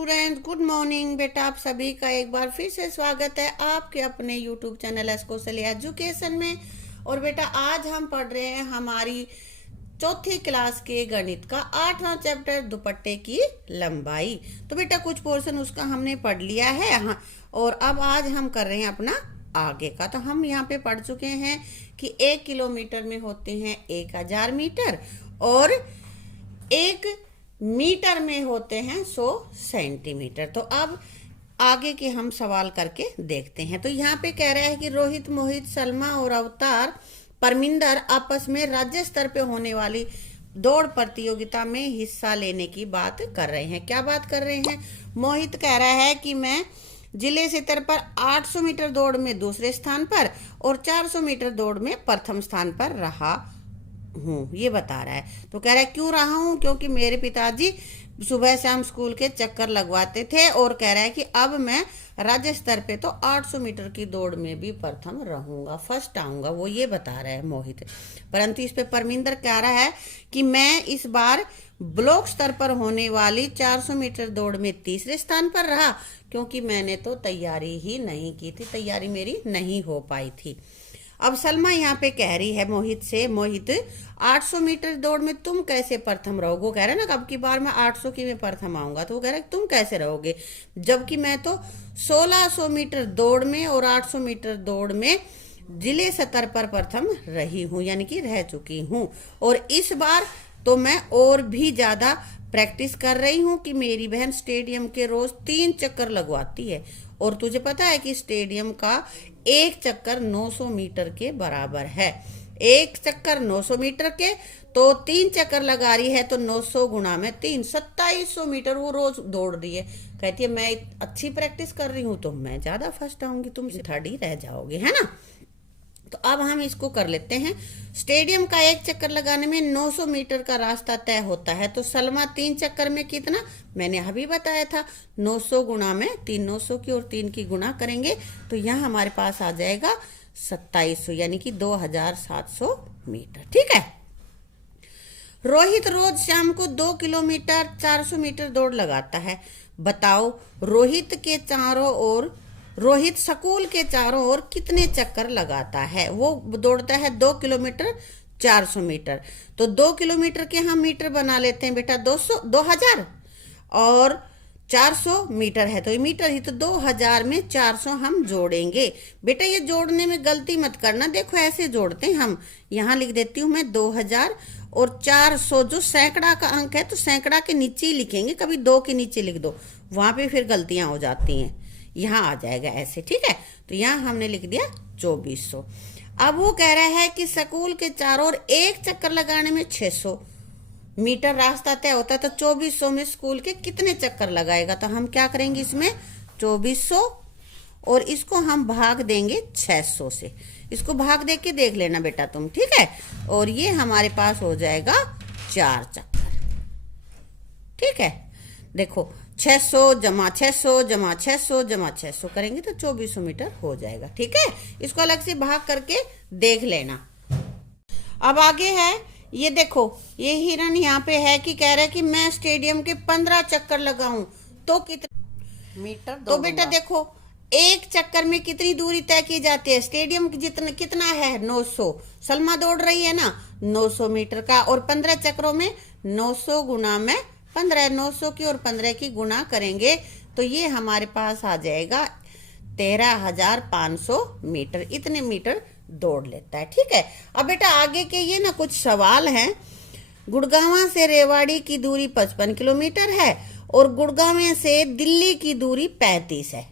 Student, good morning. बेटा आप सभी का एक बार फिर से स्वागत है आपके अपने यूट्यूब चैनल एस्कोसली एजुकेशन में। और बेटा आज हम पढ़ रहे हैं हमारी चौथी क्लास के गणित का 8वां चैप्टर दुपट्टे की लंबाई। तो बेटा कुछ पोर्शन उसका हमने पढ़ लिया है। हाँ, और अब आज हम कर रहे हैं अपना आगे का। तो हम यहाँ पे पढ़ चुके हैं कि 1 किलोमीटर में होते हैं 1000 मीटर और 1 मीटर में होते हैं 100 सेंटीमीटर। तो अब आगे के हम सवाल करके देखते हैं। तो यहाँ पे कह रहा है कि रोहित, मोहित, सलमा और अवतार परमिंदर आपस में राज्य स्तर पे होने वाली दौड़ प्रतियोगिता में हिस्सा लेने की बात कर रहे हैं। क्या बात कर रहे हैं? मोहित कह रहा है कि मैं जिले स्तर पर 800 मीटर दौड़ में दूसरे स्थान पर और 400 मीटर दौड़ में प्रथम स्थान पर रहा हूँ, ये बता रहा है। तो कह रहा है क्यों रहा हूँ? क्योंकि मेरे पिताजी सुबह शाम स्कूल के चक्कर लगवाते थे। और कह रहा है कि अब मैं राज्य स्तर पे तो 800 मीटर की दौड़ में भी प्रथम रहूंगा, फर्स्ट आऊंगा, वो ये बता रहा है मोहित। परंतु इस पे परमिंदर कह रहा है कि मैं इस बार ब्लॉक स्तर पर होने वाली 400 मीटर दौड़ में तीसरे स्थान पर रहा, क्योंकि मैंने तो तैयारी ही नहीं की थी, तैयारी मेरी नहीं हो पाई थी। अब सलमा यहाँ पे कह रही है मोहित से, मोहित 800 मीटर दौड़ में तुम कैसे प्रथम रहोगे? वो कह रहा है ना अब की बार मैं 800 की में प्रथम आऊंगा। तो वो कह रहा है तुम कैसे रहोगे, जबकि मैं तो 1600 मीटर दौड़ में और 800 मीटर दौड़ में जिले स्तर पर प्रथम रही हूँ, यानी कि रह चुकी हूँ। और इस बार तो मैं और भी ज्यादा प्रैक्टिस कर रही हूँ कि मेरी बहन स्टेडियम के रोज 3 चक्कर लगवाती है। और तुझे पता है कि स्टेडियम का एक चक्कर 900 मीटर के बराबर है। एक चक्कर 900 मीटर के, तो 3 चक्कर लगा रही है, तो 900 गुणा में 3, 2700 मीटर वो रोज दौड़ रही है। कहती है मैं अच्छी प्रैक्टिस कर रही हूँ तो मैं ज्यादा फर्स्ट आऊंगी, तुम थर्ड ही रह जाओगे, है ना। तो अब हम इसको कर लेते हैं। स्टेडियम का एक चक्कर लगाने में 900 मीटर का रास्ता तय होता है। तो सलमा 3 चक्कर में कितना? मैंने अभी बताया था 900 गुणा में 3, 900 की और 3 की गुणा करेंगे तो यहाँ हमारे पास आ जाएगा 2700, यानी कि 2700 मीटर। ठीक है। रोहित रोज शाम को 2 किलोमीटर 400 मीटर दौड़ लगाता है। बताओ रोहित स्कूल के चारों ओर कितने चक्कर लगाता है? वो दौड़ता है 2 किलोमीटर 400 मीटर। तो 2 किलोमीटर के हम मीटर बना लेते हैं बेटा 2000 और 400 मीटर है तो ये मीटर ही, तो 2000 में 400 हम जोड़ेंगे। बेटा ये जोड़ने में गलती मत करना, देखो ऐसे जोड़ते हैं हम। यहाँ लिख देती हूँ मैं 2000 और 400, जो सैकड़ा का अंक है तो सैकड़ा के नीचे ही लिखेंगे, कभी 2 के नीचे लिख दो, वहां पे फिर गलतियां हो जाती हैं। यहाँ आ जाएगा ऐसे, ठीक है। तो यहाँ हमने लिख दिया 2400। अब वो कह रहा है कि स्कूल के चारों ओर एक चक्कर लगाने में 600 मीटर रास्ता तय होता है, तो 2400 में स्कूल के कितने चक्कर लगाएगा? तो हम क्या करेंगे, इसमें 2400 और इसको हम भाग देंगे 600 से। इसको भाग दे के देख लेना बेटा तुम, ठीक है। और ये हमारे पास हो जाएगा 4 चक्कर। ठीक है, देखो 600 जमा 600 जमा 600 जमा 600 करेंगे तो 2400 मीटर हो जाएगा। ठीक है, इसको अलग से भाग करके देख लेना। अब आगे है, ये देखो ये हिरन यहाँ पे है कि कह रहा है कि मैं स्टेडियम के 15 चक्कर लगाऊं तो कितने मीटर? तो बेटा देखो एक चक्कर में कितनी दूरी तय की जाती है? स्टेडियम कितना है? 900। सलमा दौड़ रही है ना 900 मीटर का, और 15 चक्रों में 900 गुना में 15, 900 की और 15 की गुणा करेंगे तो ये हमारे पास आ जाएगा 13,500 मीटर। इतने मीटर दौड़ लेता है। ठीक है। अब बेटा आगे के ये ना कुछ सवाल हैं। गुड़गांव से रेवाड़ी की दूरी 55 किलोमीटर है और गुड़गांव से दिल्ली की दूरी 35 है।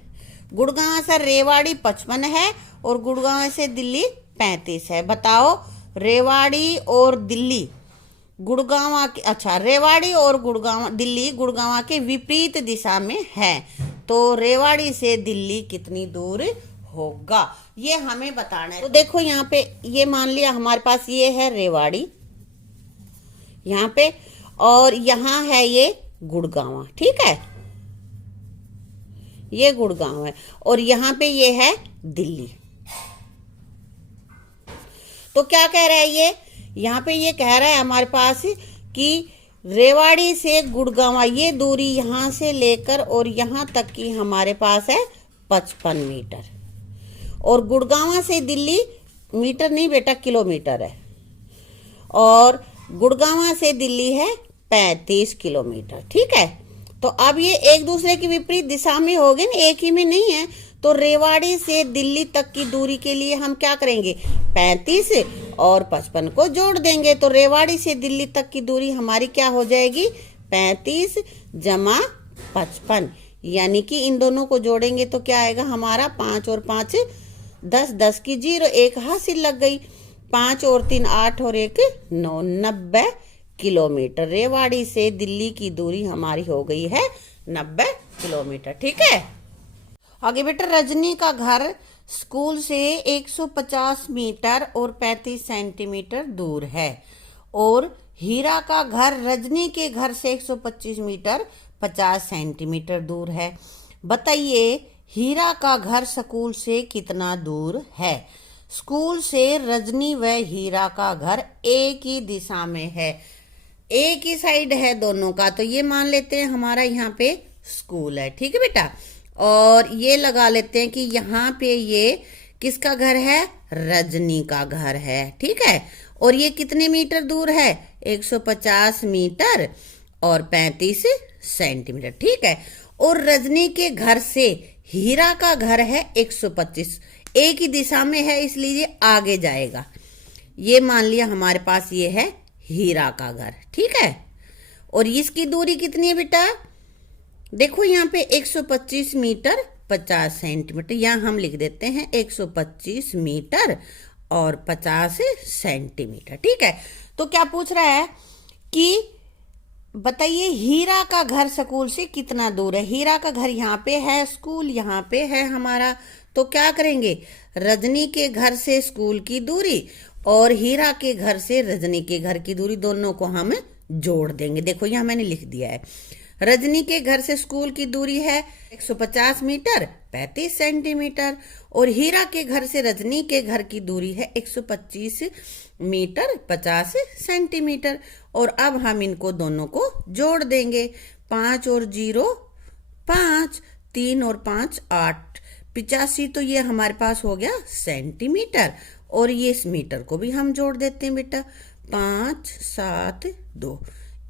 गुड़गांव से रेवाड़ी 55 है और गुड़गांव से दिल्ली 35 है। बताओ रेवाड़ी और दिल्ली गुड़गांव के, अच्छा रेवाड़ी और गुड़गांव, दिल्ली गुड़गांव के विपरीत दिशा में है, तो रेवाड़ी से दिल्ली कितनी दूर होगा ये हमें बताना है। तो देखो यहाँ पे ये मान लिया हमारे पास ये है रेवाड़ी यहाँ पे, और यहाँ है ये गुड़गांव। ठीक है, ये गुड़गांव है और यहाँ पे ये है दिल्ली। तो क्या कह रहा है ये? यहाँ पे ये कह रहा है हमारे पास कि रेवाड़ी से गुड़गांव ये दूरी यहाँ से लेकर और यहाँ तक की हमारे पास है 55 मीटर, और गुड़गांव से दिल्ली मीटर नहीं बेटा किलोमीटर है, और गुड़गांव से दिल्ली है 35 किलोमीटर। ठीक है, तो अब ये एक दूसरे की विपरीत दिशा में हो गए ना, एक ही में नहीं है। तो रेवाड़ी से दिल्ली तक की दूरी के लिए हम क्या करेंगे, 35 और 55 को जोड़ देंगे। तो रेवाड़ी से दिल्ली तक की दूरी हमारी क्या हो जाएगी, 35 जमा 55, यानी कि इन दोनों को जोड़ेंगे तो क्या आएगा हमारा, 5 और 5 10, 10 की 0, एक हासिल लग गई, 5 और 3 8 और 1 9, 90 किलोमीटर। रेवाड़ी से दिल्ली की दूरी हमारी हो गई है 90 किलोमीटर। ठीक है, आगे बेटा रजनी का घर स्कूल से 150 मीटर और 35 सेंटीमीटर दूर है, और हीरा का घर रजनी के घर से 125 मीटर 50 सेंटीमीटर दूर है। बताइए हीरा का घर स्कूल से कितना दूर है। स्कूल से रजनी व हीरा का घर एक ही दिशा में है, एक ही साइड है दोनों का, तो ये मान लेते हैं हमारा यहाँ पे स्कूल है। ठीक है बेटा, और ये लगा लेते हैं कि यहाँ पे ये किसका घर है, रजनी का घर है। ठीक है, और ये कितने मीटर दूर है, 150 मीटर और 35 सेंटीमीटर। ठीक है, और रजनी के घर से हीरा का घर है 125, एक ही दिशा में है इसलिए ये आगे जाएगा। ये मान लिया हमारे पास ये है हीरा का घर। ठीक है, और इसकी दूरी कितनी है बेटा, देखो यहाँ पे 125 मीटर 50 सेंटीमीटर, यहाँ हम लिख देते हैं 125 मीटर और 50 सेंटीमीटर। ठीक है, तो क्या पूछ रहा है कि बताइए हीरा का घर स्कूल से कितना दूर है। हीरा का घर यहाँ पे है, स्कूल यहाँ पे है हमारा, तो क्या करेंगे, रजनी के घर से स्कूल की दूरी और हीरा के घर से रजनी के घर की दूरी दोनों को हम जोड़ देंगे। देखो यहाँ मैंने लिख दिया है, रजनी के घर से स्कूल की दूरी है 150 मीटर 35 सेंटीमीटर, और हीरा के घर से रजनी के घर की दूरी है 125 मीटर 50 सेंटीमीटर। और अब हम इनको दोनों को जोड़ देंगे, 5 और 0 5, 3 और 5 8, 85, तो ये हमारे पास हो गया सेंटीमीटर, और ये इस मीटर को भी हम जोड़ देते हैं बेटा, 5 7 2,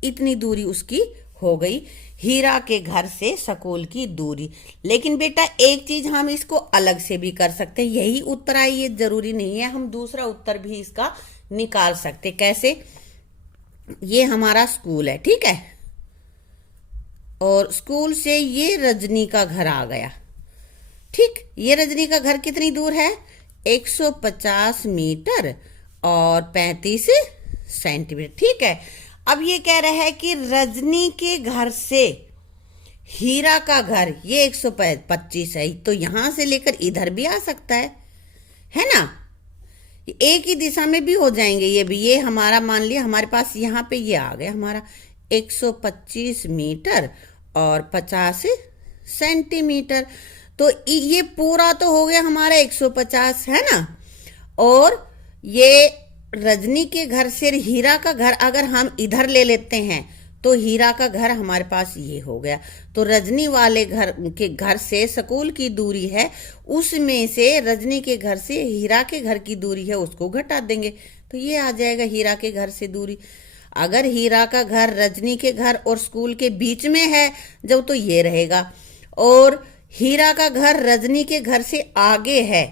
इतनी दूरी उसकी हो गई हीरा के घर से स्कूल की दूरी। लेकिन बेटा एक चीज हम इसको अलग से भी कर सकते हैं, यही उत्तर आई ये जरूरी नहीं है, हम दूसरा उत्तर भी इसका निकाल सकते। कैसे, ये हमारा स्कूल है, ठीक है, और स्कूल से ये रजनी का घर आ गया। ठीक, ये रजनी का घर कितनी दूर है, 150 मीटर और 35 सेंटीमीटर। ठीक है, अब ये कह रहा है कि रजनी के घर से हीरा का घर ये 125 है, तो यहां से लेकर इधर भी आ सकता है ना, एक ही दिशा में भी हो जाएंगे ये भी। ये हमारा मान लिया हमारे पास यहाँ पे ये आ गया हमारा 125 मीटर और 50 सेंटीमीटर, तो ये पूरा तो हो गया हमारा 150 है ना। और ये रजनी के घर से हीरा का घर अगर हम इधर ले लेते हैं तो हीरा का घर हमारे पास ये हो गया, तो रजनी वाले घर के घर से स्कूल की दूरी है, उसमें से रजनी के घर से हीरा के घर की दूरी है उसको घटा देंगे, तो ये आ जाएगा हीरा के घर से दूरी। अगर हीरा का घर रजनी के घर और स्कूल के बीच में है जब, तो ये रहेगा, और हीरा का घर रजनी के घर से आगे है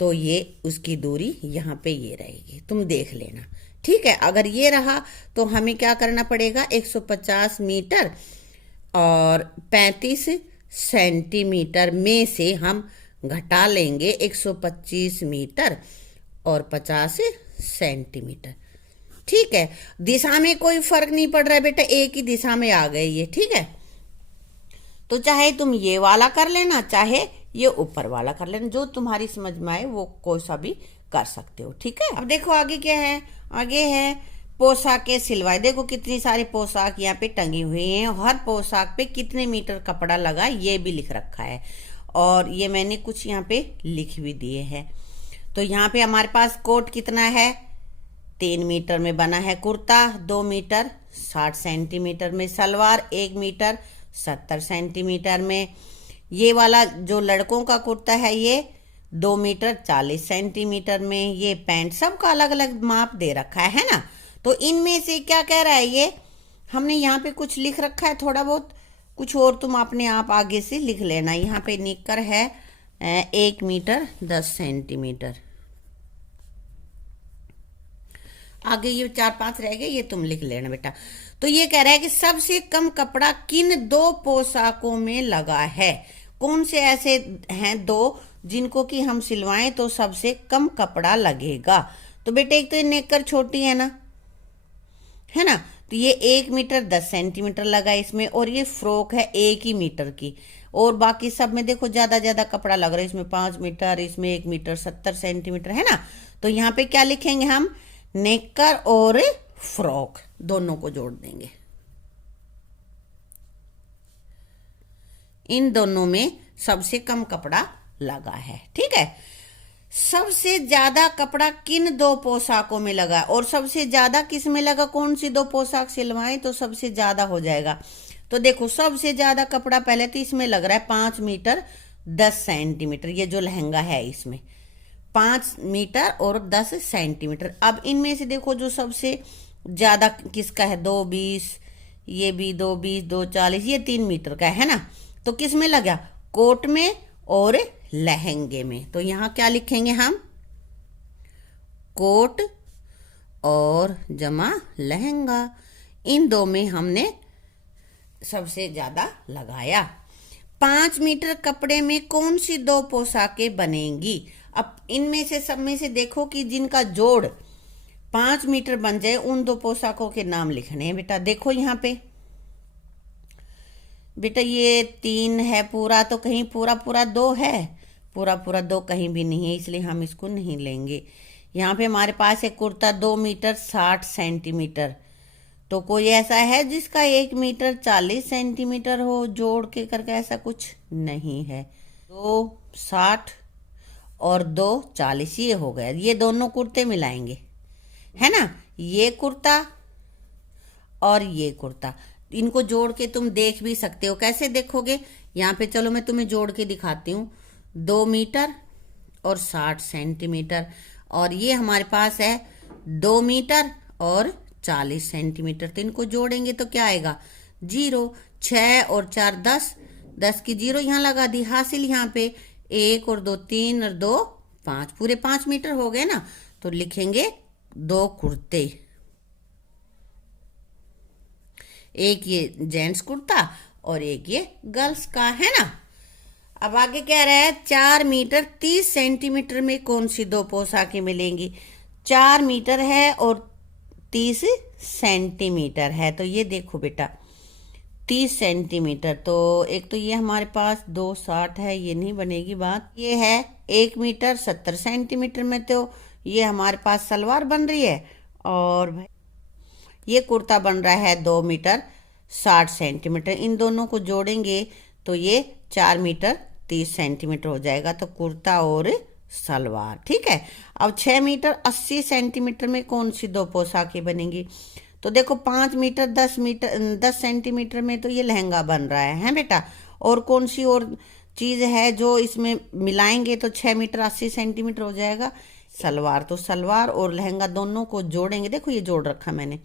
तो ये उसकी दूरी यहाँ पे ये रहेगी, तुम देख लेना। ठीक है, अगर ये रहा तो हमें क्या करना पड़ेगा, 150 मीटर और 35 सेंटीमीटर में से हम घटा लेंगे 125 मीटर और 50 सेंटीमीटर। ठीक है, दिशा में कोई फर्क नहीं पड़ रहा है बेटा, एक ही दिशा में आ गए ये। ठीक है, तो चाहे तुम ये वाला कर लेना, चाहे ये ऊपर वाला कर लेना, जो तुम्हारी समझ में आए वो कोई सा भी कर सकते हो। ठीक है, अब देखो आगे क्या है, आगे है पोशाकें सिलवाए। देखो कितनी सारी पोशाक यहाँ पे टंगी हुई हैं, हर पोशाक पे कितने मीटर कपड़ा लगा ये भी लिख रखा है, और ये मैंने कुछ यहाँ पे लिख भी दिए हैं। तो यहाँ पे हमारे पास कोट कितना है, 3 मीटर में बना है, कुर्ता 2 मीटर 60 सेंटीमीटर में, सलवार 1 मीटर 70 सेंटीमीटर में, ये वाला जो लड़कों का कुर्ता है ये 2 मीटर 40 सेंटीमीटर में, ये पैंट, सबका अलग अलग माप दे रखा है ना। तो इनमें से क्या कह रहा है, ये हमने यहाँ पे कुछ लिख रखा है, थोड़ा बहुत कुछ और तुम अपने आप आगे से लिख लेना। यहाँ पे निक्कर है 1 मीटर 10 सेंटीमीटर, आगे ये 4-5 रह गए, ये तुम लिख लेना बेटा। तो ये कह रहा है कि सबसे कम कपड़ा किन 2 पोशाकों में लगा है, कौन से ऐसे हैं 2 जिनको कि हम सिलवाएं तो सबसे कम कपड़ा लगेगा। तो बेटे एक तो ये नेकर छोटी है ना, तो ये 1 मीटर 10 सेंटीमीटर लगा इसमें, और ये फ्रॉक है 1 ही मीटर की, और बाकी सब में देखो ज्यादा कपड़ा लग रहा है, इसमें 5 मीटर, इसमें 1 मीटर 70 सेंटीमीटर है ना। तो यहाँ पे क्या लिखेंगे हम, नेकर और फ्रॉक दोनों को जोड़ देंगे। इन दोनों में सबसे कम कपड़ा लगा है, ठीक है। सबसे ज्यादा कपड़ा किन 2 पोशाकों में लगा, और सबसे ज्यादा किस में लगा, कौन सी 2 पोशाक सिलवाएं तो सबसे ज्यादा हो जाएगा। तो देखो सबसे ज्यादा कपड़ा पहले तो इसमें लग रहा है 5 मीटर 10 सेंटीमीटर, ये जो लहंगा है इसमें 5 मीटर और 10 सेंटीमीटर। अब इनमें से देखो जो सबसे ज्यादा किसका है, 2,20, ये भी 2,20, 2,40, ये 3 मीटर का है ना। तो किस में लगा, कोट में और लहंगे में। तो यहाँ क्या लिखेंगे हम, कोट और जमा लहंगा, इन 2 में हमने सबसे ज्यादा लगाया। 5 मीटर कपड़े में कौन सी 2 पोशाकें बनेंगी। अब इनमें से सब में से देखो कि जिनका जोड़ 5 मीटर बन जाए उन 2 पोशाकों के नाम लिखने हैं बेटा। देखो यहाँ पे बेटा ये 3 है पूरा, तो कहीं पूरा 2 है, पूरा 2 कहीं भी नहीं है, इसलिए हम इसको नहीं लेंगे। यहाँ पे हमारे पास एक कुर्ता 2 मीटर 60 सेंटीमीटर, तो कोई ऐसा है जिसका 1 मीटर 40 सेंटीमीटर हो जोड़ के करके, ऐसा कुछ नहीं है। 2 60 और 2 40 ये हो गया। ये दोनों कुर्ते मिलाएंगे है ना, ये कुर्ता और ये कुर्ता, इनको जोड़ के तुम देख भी सकते हो। कैसे देखोगे, यहाँ पे चलो मैं तुम्हें जोड़ के दिखाती हूँ। 2 मीटर और 60 सेंटीमीटर, और ये हमारे पास है 2 मीटर और 40 सेंटीमीटर। तो इनको जोड़ेंगे तो क्या आएगा, 0। 6 और 4 10, 10 की 0 यहाँ लगा दी, हासिल यहाँ पे 1 और 2 3 और 2 5, पूरे 5 मीटर हो गए ना। तो लिखेंगे 2 कुर्ते, एक ये जेंट्स कुर्ता और एक ये गर्ल्स का, है ना। अब आगे कह रहा है 4 मीटर 30 सेंटीमीटर में कौन सी 2 पोशाकें मिलेंगी। 4 मीटर है और 30 सेंटीमीटर है, तो ये देखो बेटा 30 सेंटीमीटर, तो एक तो ये हमारे पास 2,60 है, ये नहीं बनेगी बात। ये है 1 मीटर 70 सेंटीमीटर में, तो ये हमारे पास सलवार बन रही है, और ये कुर्ता बन रहा है 2 मीटर 60 सेंटीमीटर। इन दोनों को जोड़ेंगे तो ये 4 मीटर 30 सेंटीमीटर हो जाएगा, तो कुर्ता और सलवार, ठीक है। अब 6 मीटर 80 सेंटीमीटर में कौन सी 2 पोशाकें बनेंगी। तो देखो 5 मीटर 10 सेंटीमीटर में तो ये लहंगा बन रहा है बेटा। और कौन सी और चीज़ है जो इसमें मिलाएंगे तो 6 मीटर 80 सेंटीमीटर हो जाएगा, सलवार। तो सलवार और लहंगा दोनों को जोड़ेंगे, देखो ये जोड़ रखा मैंने,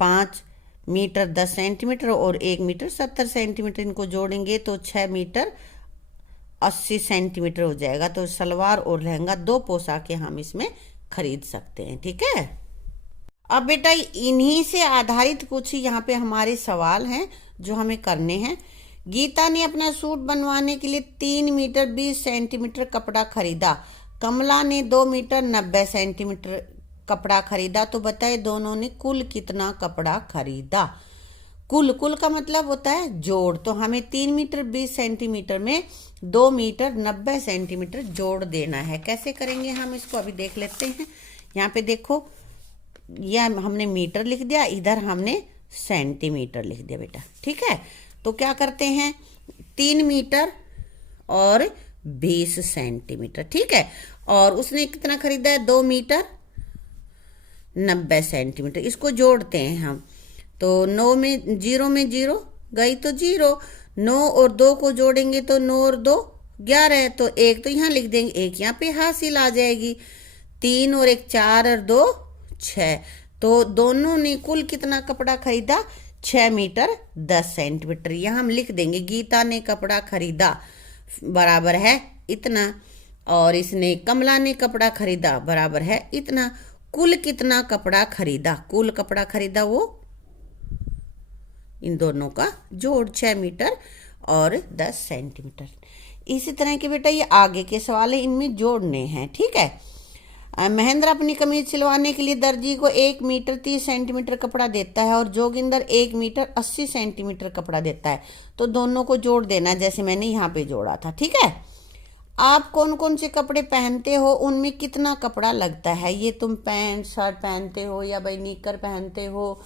5 मीटर 10 सेंटीमीटर और 1 मीटर 70 सेंटीमीटर, इनको जोड़ेंगे तो 6 मीटर 80 सेंटीमीटर हो जाएगा। तो सलवार और लहंगा 2 पोशाकें हम इसमें खरीद सकते हैं, ठीक है। अब बेटा इन्हीं से आधारित कुछ यहाँ पे हमारे सवाल हैं जो हमें करने हैं। गीता ने अपना सूट बनवाने के लिए 3 मीटर 20 सेंटीमीटर कपड़ा खरीदा, कमला ने 2 मीटर 90 सेंटीमीटर कपड़ा खरीदा, तो बताए दोनों ने कुल कितना कपड़ा खरीदा। कुल का मतलब होता है जोड़, तो हमें 3 मीटर 20 सेंटीमीटर में 2 मीटर 90 सेंटीमीटर जोड़ देना है। कैसे करेंगे हम इसको अभी देख लेते हैं। यहाँ पे देखो यह हमने मीटर लिख दिया, इधर हमने सेंटीमीटर लिख दिया बेटा, ठीक है। तो क्या करते हैं, 3 मीटर और 20 सेंटीमीटर, ठीक है। और उसने कितना खरीदा है, 2 मीटर 90 सेंटीमीटर, इसको जोड़ते हैं हम। तो 9 में 0 गई तो 0, 9 और 2 को जोड़ेंगे तो 9 और 2 11, तो 1 तो यहाँ लिख देंगे, 1 यहाँ पे हासिल आ जाएगी। 3 और 1 4 और 2 6, तो दोनों ने कुल कितना कपड़ा खरीदा? 6 मीटर 10 सेंटीमीटर। यहाँ हम लिख देंगे गीता ने कपड़ा खरीदा बराबर है इतना, और इसने कमला ने कपड़ा खरीदा बराबर है इतना। कुल कितना कपड़ा खरीदा? कुल कपड़ा खरीदा वो इन दोनों का जोड़ 6 मीटर और 10 सेंटीमीटर। इसी तरह के बेटा ये आगे के सवाल है, इनमें जोड़ने हैं, ठीक है। महेंद्र अपनी कमीज सिलवाने के लिए दर्जी को 1 मीटर 30 सेंटीमीटर कपड़ा देता है और जोगिंदर 1 मीटर 80 सेंटीमीटर कपड़ा देता है, तो दोनों को जोड़ देना जैसे मैंने यहाँ पे जोड़ा था, ठीक है। आप कौन कौन से कपड़े पहनते हो, उनमें कितना कपड़ा लगता है? ये तुम पैंट शर्ट पहनते हो या भाई निकर पहनते हो,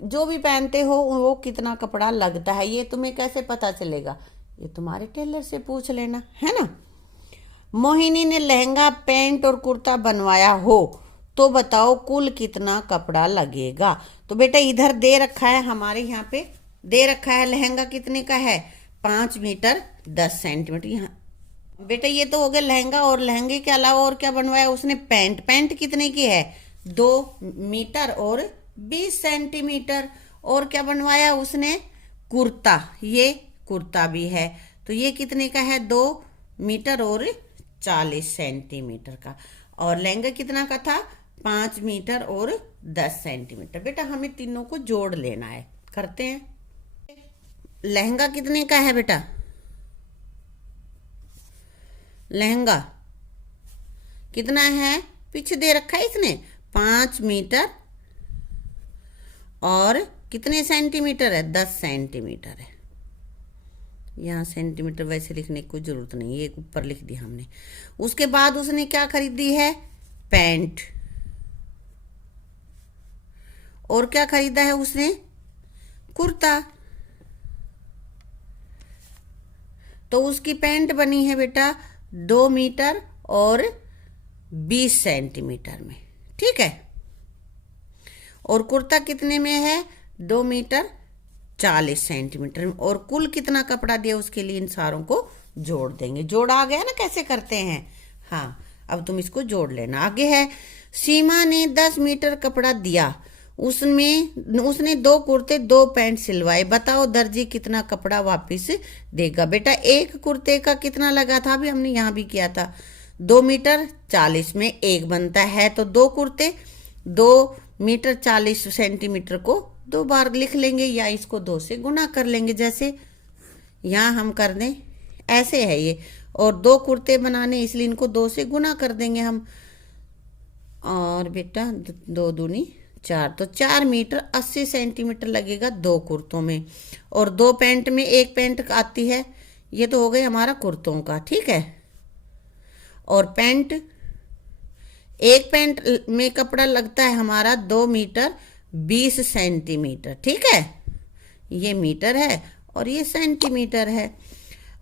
जो भी पहनते हो वो कितना कपड़ा लगता है, ये तुम्हें कैसे पता चलेगा? ये तुम्हारे टेलर से पूछ लेना, है ना। मोहिनी ने लहंगा पैंट और कुर्ता बनवाया हो तो बताओ कुल कितना कपड़ा लगेगा? तो बेटा इधर दे रखा है, हमारे यहाँ पे दे रखा है लहंगा कितने का है? 5 मीटर 10 सेंटीमीटर। यहाँ बेटा ये तो हो गया लहंगा, और लहंगे के अलावा और क्या बनवाया उसने? पैंट। पैंट कितने की है? 2 मीटर और 20 सेंटीमीटर। और क्या बनवाया उसने? कुर्ता। ये कुर्ता भी है, तो ये कितने का है? 2 मीटर और 40 सेंटीमीटर का। और लहंगा कितना का था? 5 मीटर और 10 सेंटीमीटर। बेटा हमें तीनों को जोड़ लेना है, करते हैं। लहंगा कितने का है बेटा? लहंगा कितना है? पीछे दे रखा है इसने, 5 मीटर और कितने सेंटीमीटर है? 10 सेंटीमीटर है। यहाँ सेंटीमीटर वैसे लिखने की कोई जरूरत नहीं, ये ऊपर लिख दिया हमने। उसके बाद उसने क्या खरीदी है? पैंट। और क्या खरीदा है उसने? कुर्ता। तो उसकी पैंट बनी है बेटा 2 मीटर और 20 सेंटीमीटर में, ठीक है। और कुर्ता कितने में है? 2 मीटर 40 सेंटीमीटर में। और कुल कितना कपड़ा दिया उसके लिए? इन सारों को जोड़ देंगे। जोड़ आ गया ना कैसे करते हैं? हाँ, अब तुम इसको जोड़ लेना। आगे है, सीमा ने 10 मीटर कपड़ा दिया, उसने 2 कुर्ते 2 पैंट सिलवाए, बताओ दर्जी कितना कपड़ा वापस देगा? बेटा एक कुर्ते का कितना लगा था? अभी हमने यहाँ भी किया था, 2 मीटर 40 में 1 बनता है, तो 2 कुर्ते 2 मीटर 40 सेंटीमीटर को 2 बार लिख लेंगे, या इसको 2 से गुना कर लेंगे, जैसे यहाँ हम कर दें, ऐसे है ये। और 2 कुर्ते बनाने इसलिए इनको 2 से गुना कर देंगे हम। और बेटा 2 दूनी 4, तो 4 मीटर 80 सेंटीमीटर लगेगा 2 कुर्तों में। और 2 पैंट में 1 पैंट आती है, ये तो हो गई हमारा कुर्तों का, ठीक है। और पैंट, 1 पैंट में कपड़ा लगता है हमारा 2 मीटर 20 सेंटीमीटर, ठीक है। ये मीटर है और ये सेंटीमीटर है।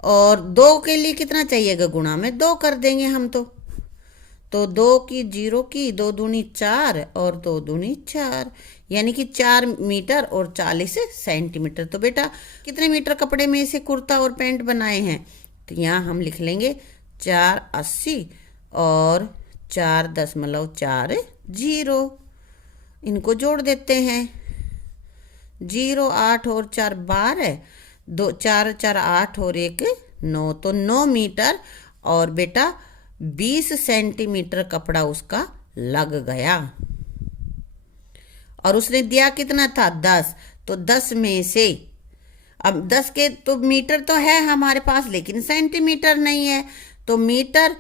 और 2 के लिए कितना चाहिएगा? गुणा में 2 कर देंगे हम तो 2 की 0 की 2 दूनी 4 और 2 दूनी 4, यानी कि 4 मीटर और 40 सेंटीमीटर। तो बेटा कितने मीटर कपड़े में से कुर्ता और पैंट बनाए हैं? तो यहाँ हम लिख लेंगे 480 और 4.4 0। इनको जोड़ देते हैं, 0 8 और 4 12, 2 4 4 8 और 1 9, तो 9 मीटर और बेटा 20 सेंटीमीटर कपड़ा उसका लग गया। और उसने दिया कितना था? 10, तो 10 में से, अब 10 के तो मीटर तो है हमारे पास लेकिन सेंटीमीटर नहीं है, तो मीटर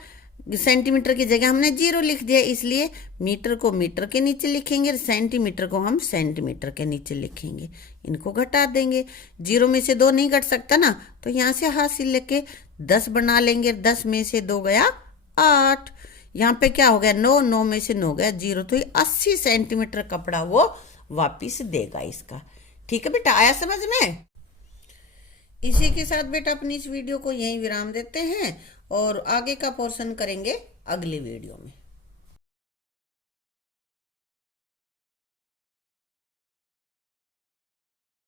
सेंटीमीटर की जगह हमने 0 लिख दिया, इसलिए मीटर को मीटर के नीचे लिखेंगे, सेंटीमीटर को हम सेंटीमीटर के नीचे लिखेंगे। इनको घटा देंगे, 0 में से 2 नहीं घट सकता ना, तो यहाँ से हासिल लेके 10 बना लेंगे। 10 में से 2 गया 8, यहाँ पे क्या हो गया? 9, 9 में से 9 गया 0, तो ये 80 सेंटीमीटर कपड़ा वो वापिस देगा इसका। ठीक है बेटा, आया समझ में? इसी के साथ बेटा अपनी इस वीडियो को यहीं विराम देते हैं और आगे का पोर्शन करेंगे अगली वीडियो में।